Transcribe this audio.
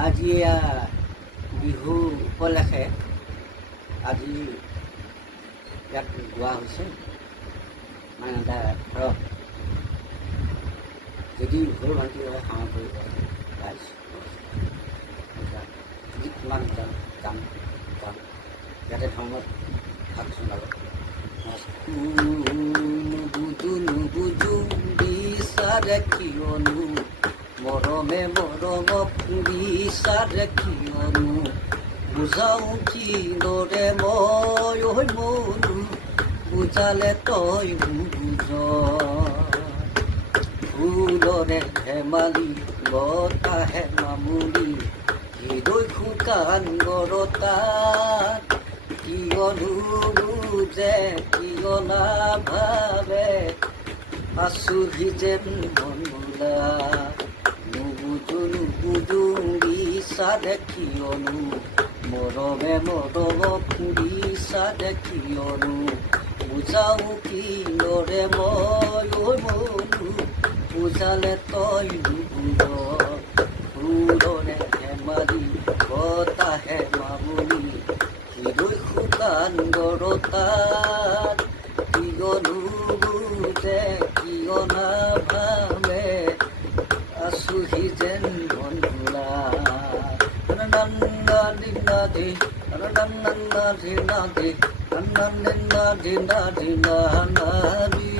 আজি বিহু উপলক্ষে আজি ইয়াত গোৱা হৈছে মানে এটা ধৰক যদি সৰু ভাইটি হয় সেৱা কৰিব কিমান যাম ইয়াতে ধৰ্মত ভাবচোন আৰু নুবুজো বিচাৰে কিয়নো মৰমে মৰমক বিচাৰে কিয়নো বুজাও কিদৰে মই ঐ মনো বুজালে তই নুবুজ ফুলৰে ধেমালি বতাহে মামুলি হৃদয় শুকান গৰতাত কিয়নো বুজে কিয় নাভাবে আচুৰি যেন মনমূলা নুবুজো বিচাৰে কিয়নো মৰমে মৰমক বিচাৰে কিয়নো বুজাও কিদৰে মই ঐ মনো বুজালে তই নুবুজ ফুলৰে ধেমালি বতাহে মামুলি হৃদয় শুকান গৰতাত কিয়নো বুজে কিয় নাভাবে আচুহি যেন মনমূলা নাদি